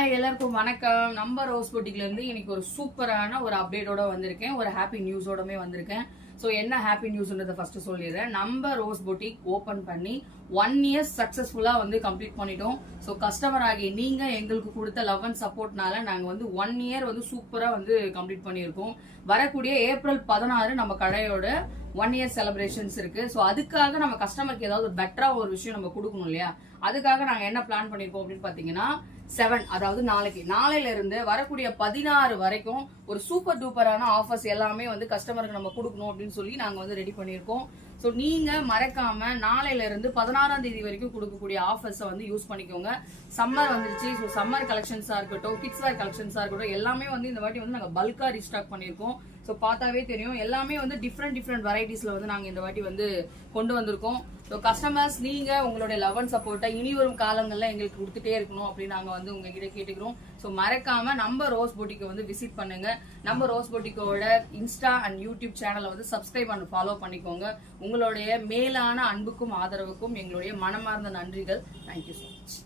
Hi எல்லாருக்கும் வணக்கம். நம்ம ரோஸ் பொட்டிக்ல இருந்து இன்னைக்கு ஒரு சூப்பரான ஒரு அப்டேட்டோட வந்திருக்கேன். ஒரு ஹாப்பி நியூஸோடமே வந்திருக்கேன். ஸோ என்ன ஹாப்பி நியூஸ்ன்றதை ஃபர்ஸ்ட் சொல்லிடுறேன். நம்ம ரோஸ் பொட்டிக் ஓபன் பண்ணி 1 year சக்சஸ்ஃபுல்லா கம்ப்ளீட் பண்ணிட்டோம். ஸோ கஸ்டமர் ஆகி நீங்க எங்களுக்கு கொடுத்த லவ் அண்ட் சப்போர்ட்னால நாங்க 1 year சூப்பரா கம்ப்ளீட் பண்ணியிருக்கோம். வரக்கூடிய ஏப்ரல் 16 நம்ம கடையோட 1 year செலிப்ரேஷன்ஸ் இருக்கு. ஸோ அதுக்காக நம்ம கஸ்டமருக்கு ஏதாவது பெட்டரா ஒரு விஷயம் நம்ம கொடுக்கணும் இல்லையா? அதுக்காக நாங்க என்ன பிளான் பண்ணிருக்கோம் அப்படின்னு பாத்தீங்கன்னா 7 அதாவது நாளையில இருந்து வரக்கூடிய 16 வரைக்கும் ஒரு சூப்பர் டூப்பரான ஆஃபர்ஸ் எல்லாமே கஸ்டமருக்கு நம்ம கொடுக்கணும் அப்படின்னு சொல்லி நாங்க ரெடி பண்ணிருக்கோம். சோ நீங்க மறக்காம நாளையில இருந்து 16ஆம் தேதி வரைக்கும் கொடுக்கக்கூடிய ஆஃபர்ஸ் யூஸ் பண்ணிக்கோங்க. சம்மர் வந்துருச்சு. ஸோ சம்மர் கலெக்ஷன்ஸா இருக்கட்டும், கிட்ஸ் வேர் கலெக்ஷன்ஸா இருக்கட்டும், எல்லாமே இந்த வாட்டி நாங்க பல்கா ரீஸ்டாக் பண்ணிருக்கோம். ஸோ பார்த்தாவே தெரியும் எல்லாமே டிஃப்ரெண்ட் வெரைட்டிஸ்ல நாங்க இந்த வாட்டி கொண்டு வந்திருக்கோம். ஸோ கஸ்டமர்ஸ் நீங்க உங்களுடைய லவ் அண்ட் சப்போர்ட்டை இனி வரும் காலங்கள்ல எங்களுக்கு கொடுத்துட்டே இருக்கணும் அப்படின்னு நாங்க உங்ககிட்ட கேட்டுக்கிறோம். ஸோ மறக்காம நம்ம ரோஸ் பொட்டிக்கை விசிட் பண்ணுங்க. நம்ம ரோஸ் பொட்டிக்கோட இன்ஸ்டா அண்ட் யூடியூப் சேனலை சப்ஸ்கிரைப் அண்ட் ஃபாலோ பண்ணிக்கோங்க. உங்களுடைய மேலான அன்புக்கும் ஆதரவுக்கும் எங்களுடைய மனமார்ந்த நன்றிகள். Thank you so much.